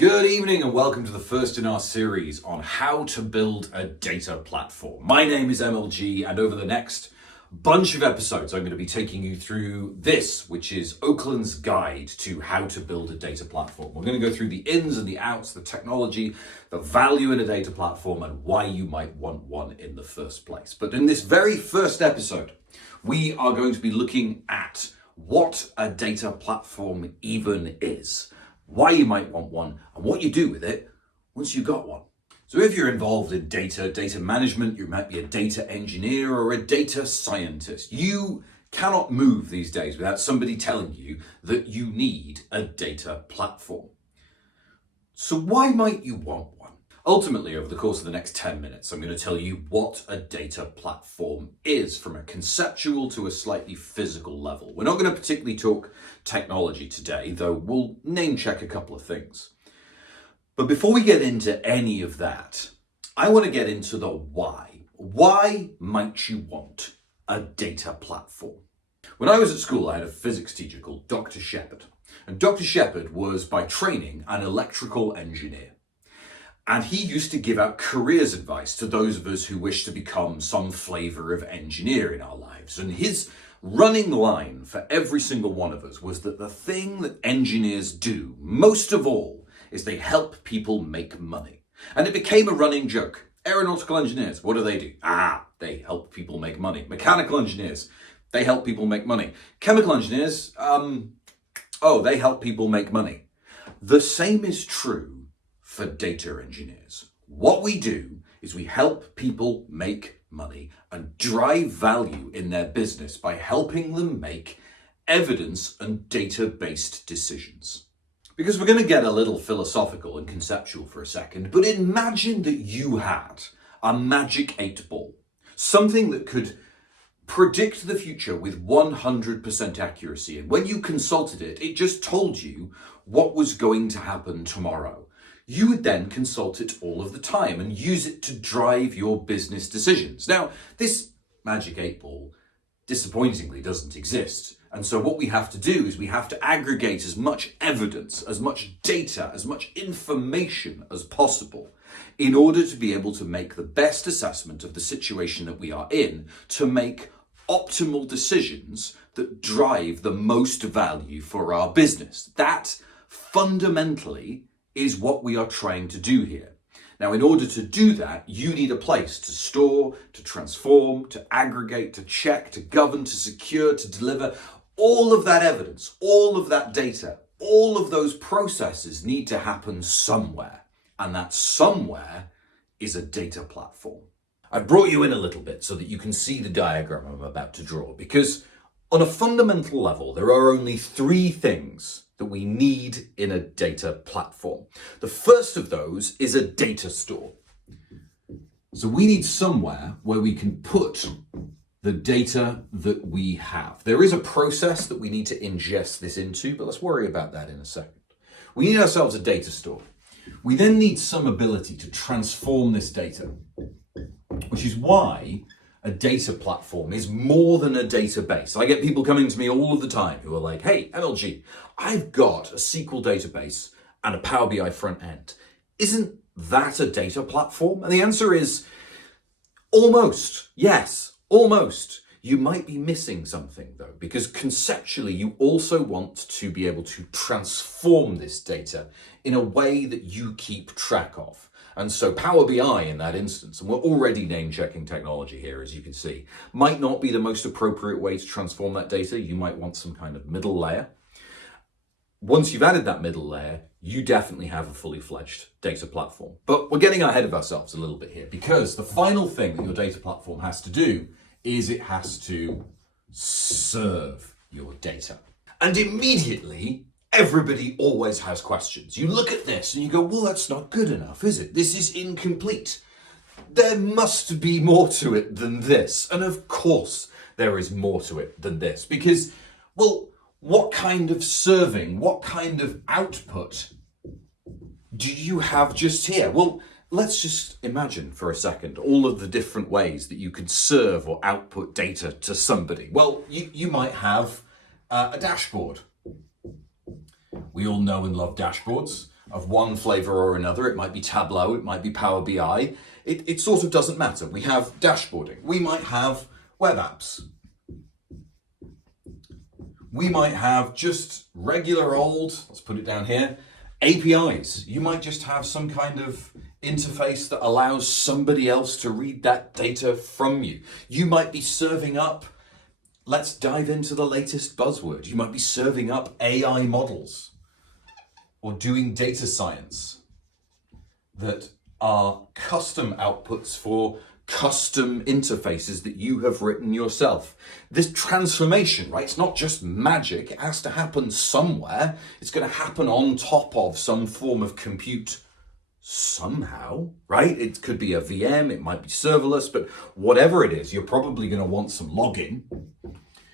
Good evening and welcome to the first in our series on how to build a data platform. My name is MLG, and over the next bunch of episodes I'm going to be taking you through this, which is Oakland's guide to how to build a data platform. We're going to go through the ins and the outs, the technology, the value in a data platform, and why you might want one in the first place. But in this very first episode, we are going to be looking at what a data platform even is, why you might want one, and what you do with it once you've got one. So if you're involved in data management, you might be a data engineer or a data scientist. You cannot move these days without somebody telling you that you need a data platform. So why might you want one? Ultimately, over the course of the next 10 minutes, I'm going to tell you what a data platform is from a conceptual to a slightly physical level. We're not going to particularly talk technology today, though we'll name check a couple of things. But before we get into any of that, I want to get into the why. Why might you want a data platform? When I was at school, I had a physics teacher called Dr. Shepherd. And Dr. Shepherd was by training an electrical engineer. And he used to give out careers advice to those of us who wish to become some flavor of engineer in our lives. And his running line for every single one of us was that the thing that engineers do most of all is they help people make money. And it became a running joke. Aeronautical engineers, what do? They help people make money. Mechanical engineers, they help people make money. Chemical engineers, they help people make money. The same is true for data engineers. What we do is we help people make money and drive value in their business by helping them make evidence and data-based decisions. Because we're going to get a little philosophical and conceptual for a second, but imagine that you had a magic 8-ball, something that could predict the future with 100% accuracy. And when you consulted it, it just told you what was going to happen tomorrow. You would then consult it all of the time and use it to drive your business decisions. Now, this magic 8-ball disappointingly doesn't exist. And so what we have to do is we have to aggregate as much evidence, as much data, as much information as possible in order to be able to make the best assessment of the situation that we are in, to make optimal decisions that drive the most value for our business. That fundamentally is what we are trying to do here. Now, in order to do that, you need a place to store, to transform, to aggregate, to check, to govern, to secure, to deliver. All of that evidence, all of that data, all of those processes need to happen somewhere. And that somewhere is a data platform. I've brought you in a little bit so that you can see the diagram I'm about to draw, because on a fundamental level, there are only 3 things that we need in a data platform. The first of those is a data store. So we need somewhere where we can put the data that we have. There is a process that we need to ingest this into, but let's worry about that in a second. We need ourselves a data store. We then need some ability to transform this data, which is why a data platform is more than a database. I get people coming to me all of the time who are like, hey, MLG, I've got a SQL database and a Power BI front end. Isn't that a data platform? And the answer is almost. Yes, almost. You might be missing something though, because conceptually you also want to be able to transform this data in a way that you keep track of. And so Power BI in that instance, and we're already name checking technology here, as you can see, might not be the most appropriate way to transform that data. You might want some kind of middle layer. Once you've added that middle layer, you definitely have a fully fledged data platform. But we're getting ahead of ourselves a little bit here, because the final thing that your data platform has to do is it has to serve your data. And immediately, everybody always has questions. You look at this and you go, well, that's not good enough, is it? This is incomplete. There must be more to it than this. And of course, there is more to it than this, because, well, what kind of serving, what kind of output do you have just here? Well, let's just imagine for a second all of the different ways that you could serve or output data to somebody. Well, you might have a dashboard. We all know and love dashboards. of one flavor or another. It might be Tableau, it might be Power BI. It sort of doesn't matter. We have dashboarding. We might have web apps. We might have just regular old, let's put it down here, APIs. You might just have some kind of interface that allows somebody else to read that data from you. You might be serving up, let's dive into the latest buzzword. You might be serving up AI models or doing data science that are custom outputs for custom interfaces that you have written yourself. This transformation, right? It's not just magic. It has to happen somewhere. It's going to happen on top of some form of compute somehow, right? It could be a VM, it might be serverless, but whatever it is, you're probably going to want some login.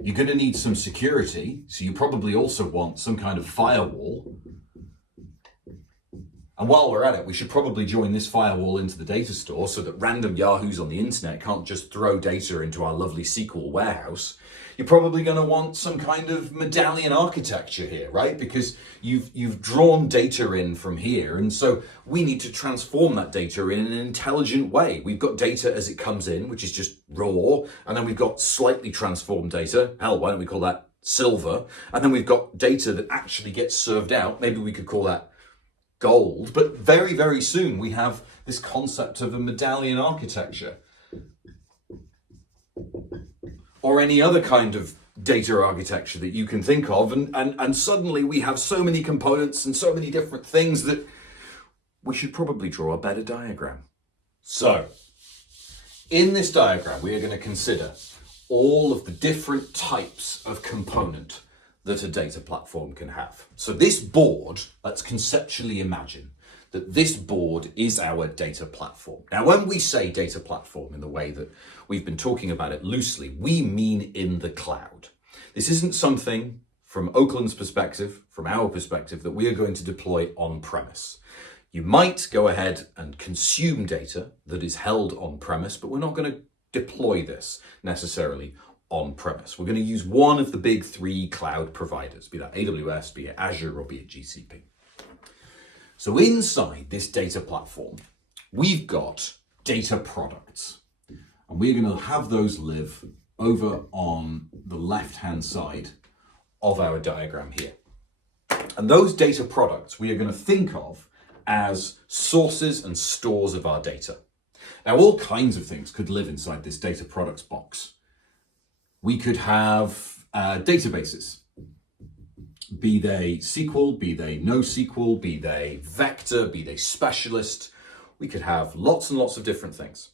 You're going to need some security. So you probably also want some kind of firewall. And while we're at it, we should probably join this firewall into the data store so that random yahoos on the internet can't just throw data into our lovely SQL warehouse. You're probably going to want some kind of medallion architecture here, right? Because you've drawn data in from here, and so we need to transform that data in an intelligent way. We've got data as it comes in, which is just raw, and then we've got slightly transformed data. Hell, why don't we call that silver? And then we've got data that actually gets served out. Maybe we could call that gold, but very, very soon we have this concept of a medallion architecture or any other kind of data architecture that you can think of, and suddenly we have so many components and so many different things that we should probably draw a better diagram. So in this diagram we are going to consider all of the different types of component that a data platform can have. So this board, let's conceptually imagine that this board is our data platform. Now, when we say data platform in the way that we've been talking about it loosely, we mean in the cloud. This isn't something from Oakland's perspective, from our perspective, that we are going to deploy on premise. You might go ahead and consume data that is held on premise, but we're not going to deploy this necessarily on premise. We're going to use one of the big three cloud providers, be that AWS, be it Azure, or be it GCP. So inside this data platform, we've got data products, and we're going to have those live over on the left-hand side of our diagram here. And those data products we are going to think of as sources and stores of our data. Now, all kinds of things could live inside this data products box. We could have databases, be they SQL, be they NoSQL, be they vector, be they specialist. We could have lots and lots of different things,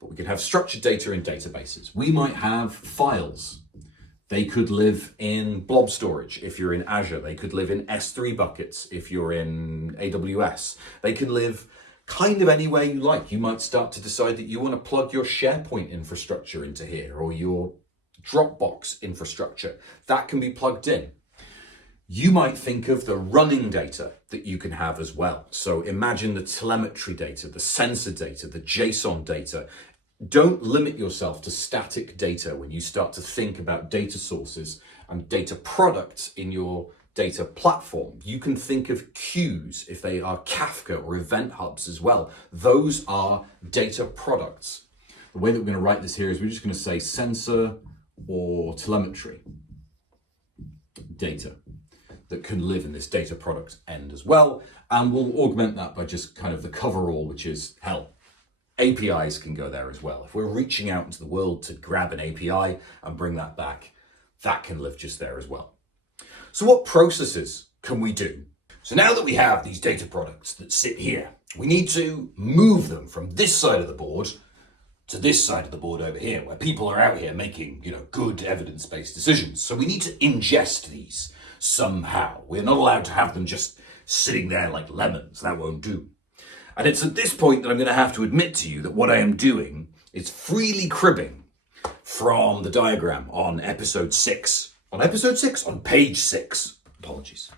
but we could have structured data in databases. We might have files. They could live in blob storage if you're in Azure. They could live in S3 buckets if you're in AWS. They can live kind of anywhere you like. You might start to decide that you want to plug your SharePoint infrastructure into here, or your Dropbox infrastructure. That can be plugged in. You might think of the running data that you can have as well. So imagine the telemetry data, the sensor data, the JSON data. Don't limit yourself to static data when you start to think about data sources and data products in your data platform. You can think of queues if they are Kafka or event hubs as well. Those are data products. The way that we're going to write this here is we're just going to say sensor or telemetry data that can live in this data product end as well. And we'll augment that by just kind of the coverall, which is, hell, APIs can go there as well. If we're reaching out into the world to grab an API and bring that back, that can live just there as well. So what processes can we do? So now that we have these data products that sit here, we need to move them from this side of the board to this side of the board over here, where people are out here making, good evidence-based decisions. So we need to ingest these somehow. We're not allowed to have them just sitting there like lemons. That won't do. And it's at this point that I'm going to have to admit to you that what I am doing is freely cribbing from the diagram on episode 6. On page 6, apologies,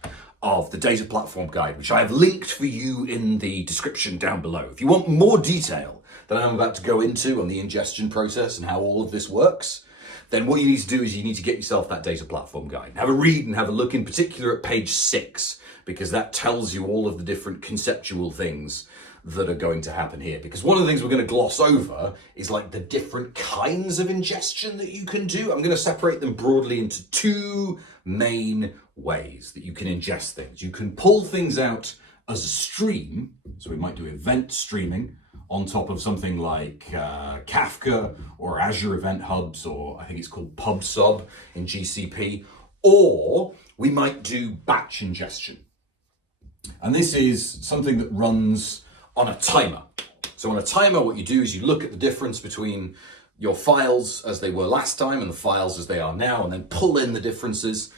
of the Data Platform Guide, which I have linked for you in the description down below. If you want more detail that I'm about to go into on the ingestion process and how all of this works, then what you need to do is you need to get yourself that Data Platform Guide. Have a read and have a look in particular at page 6, because that tells you all of the different conceptual things that are going to happen here. Because one of the things we're going to gloss over is like the different kinds of ingestion that you can do. I'm going to separate them broadly into two main ways that you can ingest things. You can pull things out as a stream, so we might do event streaming on top of something like Kafka or Azure Event Hubs, or I think it's called PubSub in GCP, or we might do batch ingestion. And this is something that runs on a timer. So on a timer, what you do is you look at the difference between your files as they were last time and the files as they are now, and then pull in the differences.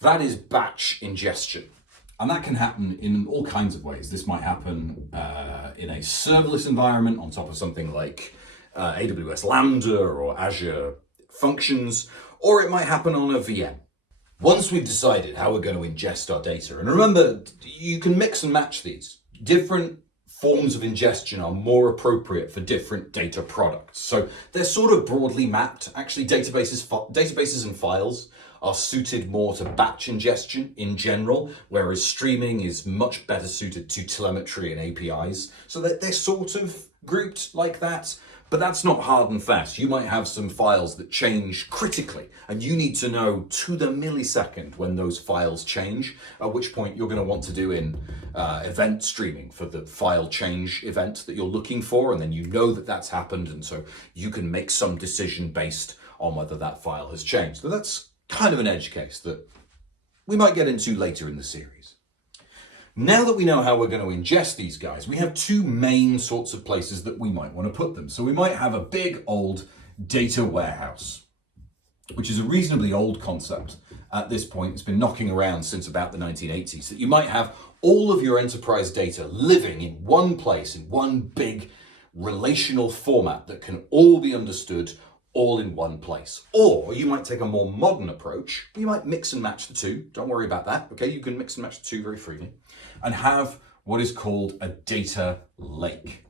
That is batch ingestion. And that can happen in all kinds of ways. This might happen in a serverless environment on top of something like AWS Lambda or Azure Functions, or it might happen on a VM. Once we've decided how we're going to ingest our data, and remember, you can mix and match these. Different forms of ingestion are more appropriate for different data products. So they're sort of broadly mapped. Actually, databases and files are suited more to batch ingestion in general, whereas streaming is much better suited to telemetry and APIs. So they're sort of grouped like that, but that's not hard and fast. You might have some files that change critically, and you need to know to the millisecond when those files change, at which point you're going to want to do in event streaming for the file change event that you're looking for, and then you know that that's happened, and so you can make some decision based on whether that file has changed. So that's kind of an edge case that we might get into later in the series. Now that we know how we're going to ingest these guys, we have two main sorts of places that we might want to put them. So we might have a big old data warehouse, which is a reasonably old concept at this point. It's been knocking around since about the 1980s, that you might have all of your enterprise data living in one place, in one big relational format that can all be understood all in one place. Or you might take a more modern approach. You might mix and match the two. Don't worry about that. Okay, you can mix and match the two very freely and have what is called a data lake.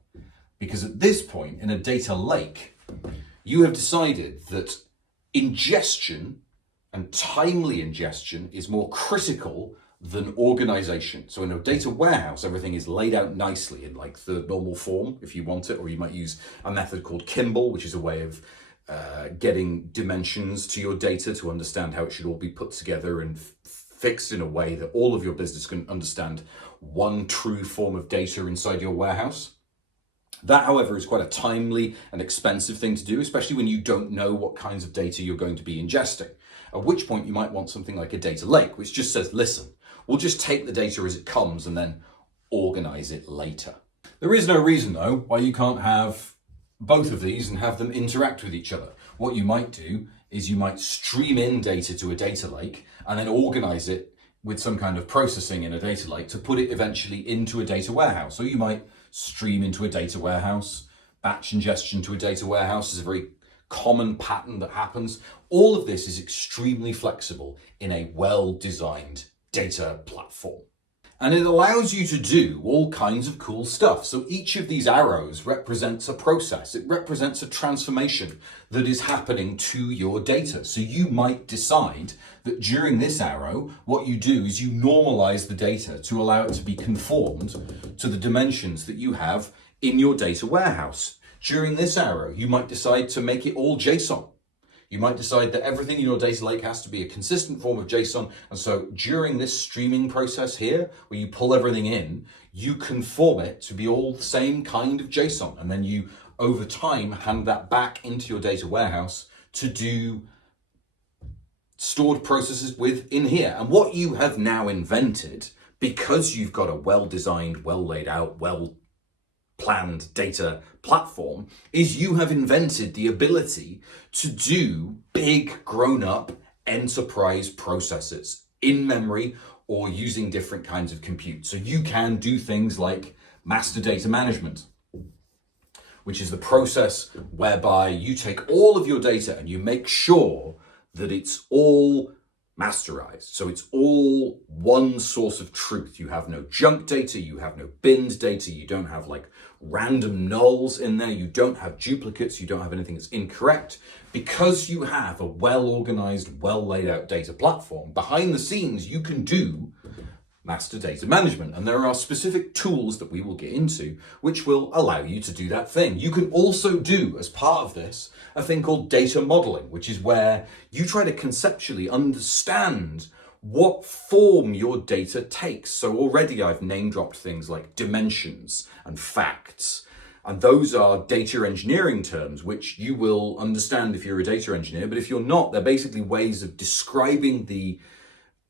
Because at this point in a data lake, you have decided that ingestion and timely ingestion is more critical than organization. So in a data warehouse, everything is laid out nicely in like the normal form if you want it, or you might use a method called Kimball, which is a way of getting dimensions to your data to understand how it should all be put together and fixed in a way that all of your business can understand one true form of data inside your warehouse. That, however, is quite a timely and expensive thing to do, especially when you don't know what kinds of data you're going to be ingesting. At which point you might want something like a data lake, which just says, listen, we'll just take the data as it comes and then organize it later. There is no reason, though, why you can't have both of these and have them interact with each other. What you might do is you might stream in data to a data lake and then organize it with some kind of processing in a data lake to put it eventually into a data warehouse. So you might stream into a data warehouse. Batch ingestion to a data warehouse is a very common pattern that happens. All of this is extremely flexible in a well-designed data platform. And it allows you to do all kinds of cool stuff. So each of these arrows represents a process. It represents a transformation that is happening to your data. So you might decide that during this arrow, what you do is you normalize the data to allow it to be conformed to the dimensions that you have in your data warehouse. During this arrow, you might decide to make it all JSON. You might decide that everything in your data lake has to be a consistent form of JSON. And so during this streaming process here, where you pull everything in, you conform it to be all the same kind of JSON. And then you, over time, hand that back into your data warehouse to do stored processes within here. And what you have now invented, because you've got a well-designed, well-laid out, well-planned data platform, is you have invented the ability to do big grown-up enterprise processes in memory or using different kinds of compute. So you can do things like master data management, which is the process whereby you take all of your data and you make sure that it's all masterized. So it's all one source of truth. You have no junk data, you have no binned data, you don't have like random nulls in there, you don't have duplicates, you don't have anything that's incorrect. Because you have a well-organized, well-laid out data platform, behind the scenes you can do master data management. And there are specific tools that we will get into which will allow you to do that thing. You can also do, as part of this, a thing called data modeling, which is where you try to conceptually understand what form your data takes. So already I've name dropped things like dimensions and facts. And those are data engineering terms, which you will understand if you're a data engineer. But if you're not, they're basically ways of describing the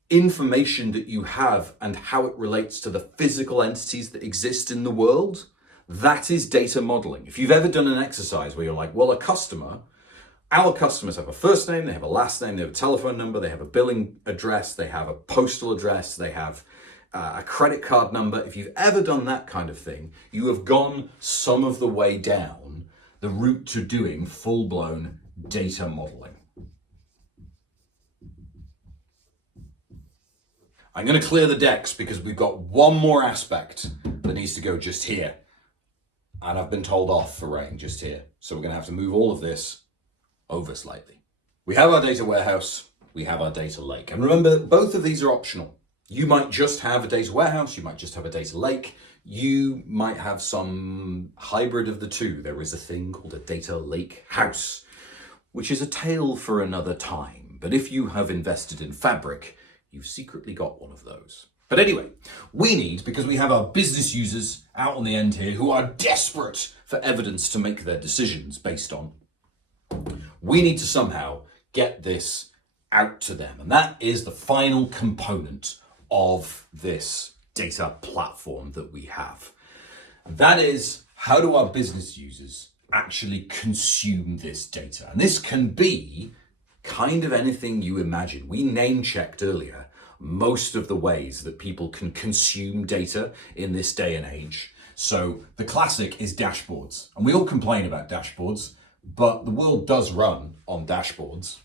information that you have and how it relates to the physical entities that exist in the world. That is data modeling. If you've ever done an exercise where you're like, well, our customers have a first name, they have a last name, they have a telephone number, they have a billing address, they have a postal address, they have a credit card number. If you've ever done that kind of thing, you have gone some of the way down the route to doing full-blown data modeling. I'm going to clear the decks because we've got one more aspect that needs to go just here. And I've been told off for writing just here. So we're going to have to move all of this over slightly. We have our data warehouse, we have our data lake. And remember, both of these are optional. You might just have a data warehouse, you might just have a data lake, you might have some hybrid of the two. There is a thing called a data lake house, which is a tale for another time. But if you have invested in Fabric, you've secretly got one of those. But anyway, we need, because we have our business users out on the end here who are desperate for evidence to make their decisions based on, we need to somehow get this out to them. And that is the final component of this data platform that we have. And that is, how do our business users actually consume this data? And this can be kind of anything you imagine. We name checked earlier most of the ways that people can consume data in this day and age. So the classic is dashboards. And we all complain about dashboards, but the world does run on dashboards.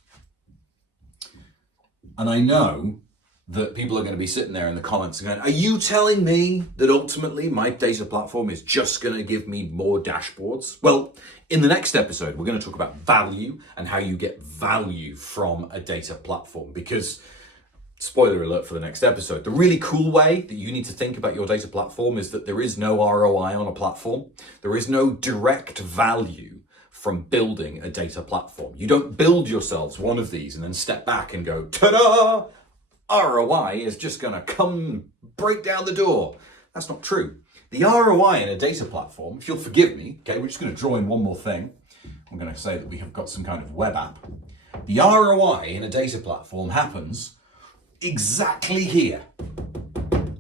And I know that people are going to be sitting there in the comments and going, are you telling me that ultimately my data platform is just going to give me more dashboards? Well, in the next episode, we're going to talk about value and how you get value from a data platform. Because, spoiler alert for the next episode, the really cool way that you need to think about your data platform is that there is no ROI on a platform. There is no direct value from building a data platform. You don't build yourselves one of these and then step back and go, ta-da! ROI is just going to come break down the door. That's not true. The ROI in a data platform, if you'll forgive me, okay, we're just going to draw in one more thing. I'm going to say that we have got some kind of web app. The ROI in a data platform happens exactly here.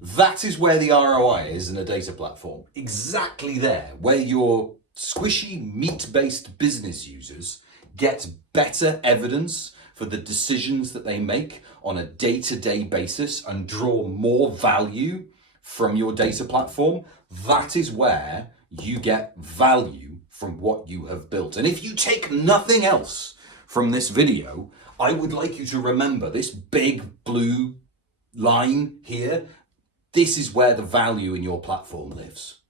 That is where the ROI is in a data platform. Exactly there, where your squishy meat-based business users get better evidence for the decisions that they make on a day-to-day basis and draw more value from your data platform. That is where you get value from what you have built. And if you take nothing else from this video, I would like you to remember this big blue line here. This is where the value in your platform lives.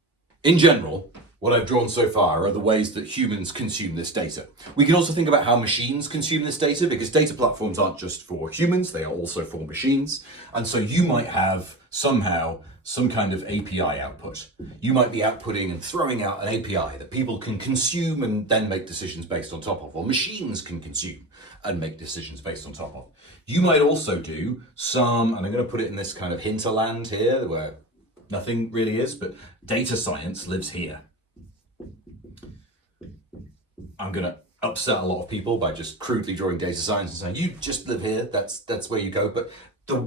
In general, what I've drawn so far are the ways that humans consume this data. We can also think about how machines consume this data, because data platforms aren't just for humans, they are also for machines. And so you might have somehow some kind of API output. You might be outputting and throwing out an API that people can consume and then make decisions based on top of, or machines can consume and make decisions based on top of. You might also do some, and I'm going to put it in this kind of hinterland here where nothing really is, but data science lives here. I'm going to upset a lot of people by just crudely drawing data science and saying, you just live here, that's where you go. But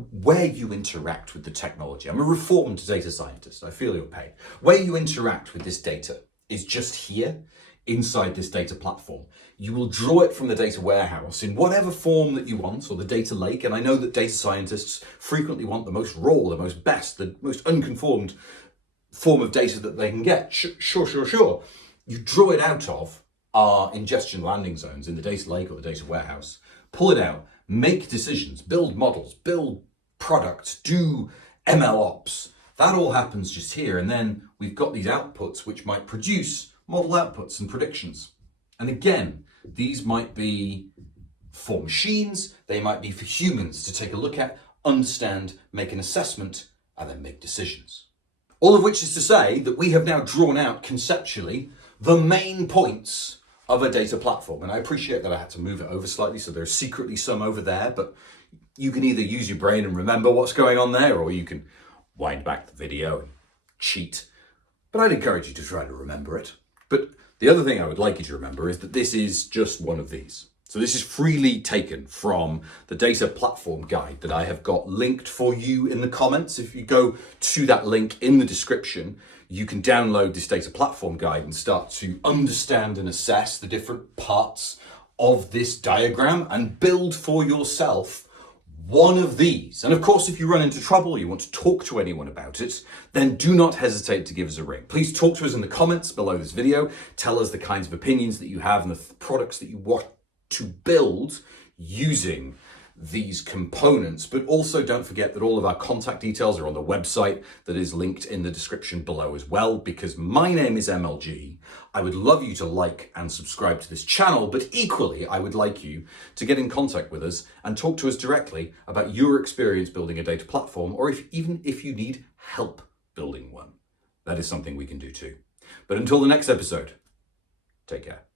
where you interact with the technology, I'm a reformed data scientist, I feel your pain. Where you interact with this data is just here, inside this data platform. You will draw it from the data warehouse in whatever form that you want, or the data lake. And I know that data scientists frequently want the most raw, the most best, the most unconformed form of data that they can get. Sure. You draw it out of our ingestion landing zones in the data lake or the data warehouse, pull it out, make decisions, build models, build products, do ML ops. That all happens just here. And then we've got these outputs which might produce model outputs and predictions. And again, these might be for machines, they might be for humans to take a look at, understand, make an assessment, and then make decisions. All of which is to say that we have now drawn out conceptually the main points of a data platform. And I appreciate that I had to move it over slightly, so there's secretly some over there, but you can either use your brain and remember what's going on there, or you can wind back the video and cheat. But I'd encourage you to try to remember it. But the other thing I would like you to remember is that this is just one of these. So this is freely taken from the data platform guide that I have got linked for you in the comments. If you go to that link in the description, you can download this data platform guide and start to understand and assess the different parts of this diagram and build for yourself one of these. And of course, if you run into trouble, you want to talk to anyone about it, then do not hesitate to give us a ring. Please talk to us in the comments below this video. Tell us the kinds of opinions that you have and the products that you want to build using these components. But also don't forget that all of our contact details are on the website that is linked in the description below as well, because my name is MLG. I would love you to like and subscribe to this channel, but equally, I would like you to get in contact with us and talk to us directly about your experience building a data platform, or even if you need help building one. That is something we can do too. But until the next episode, take care.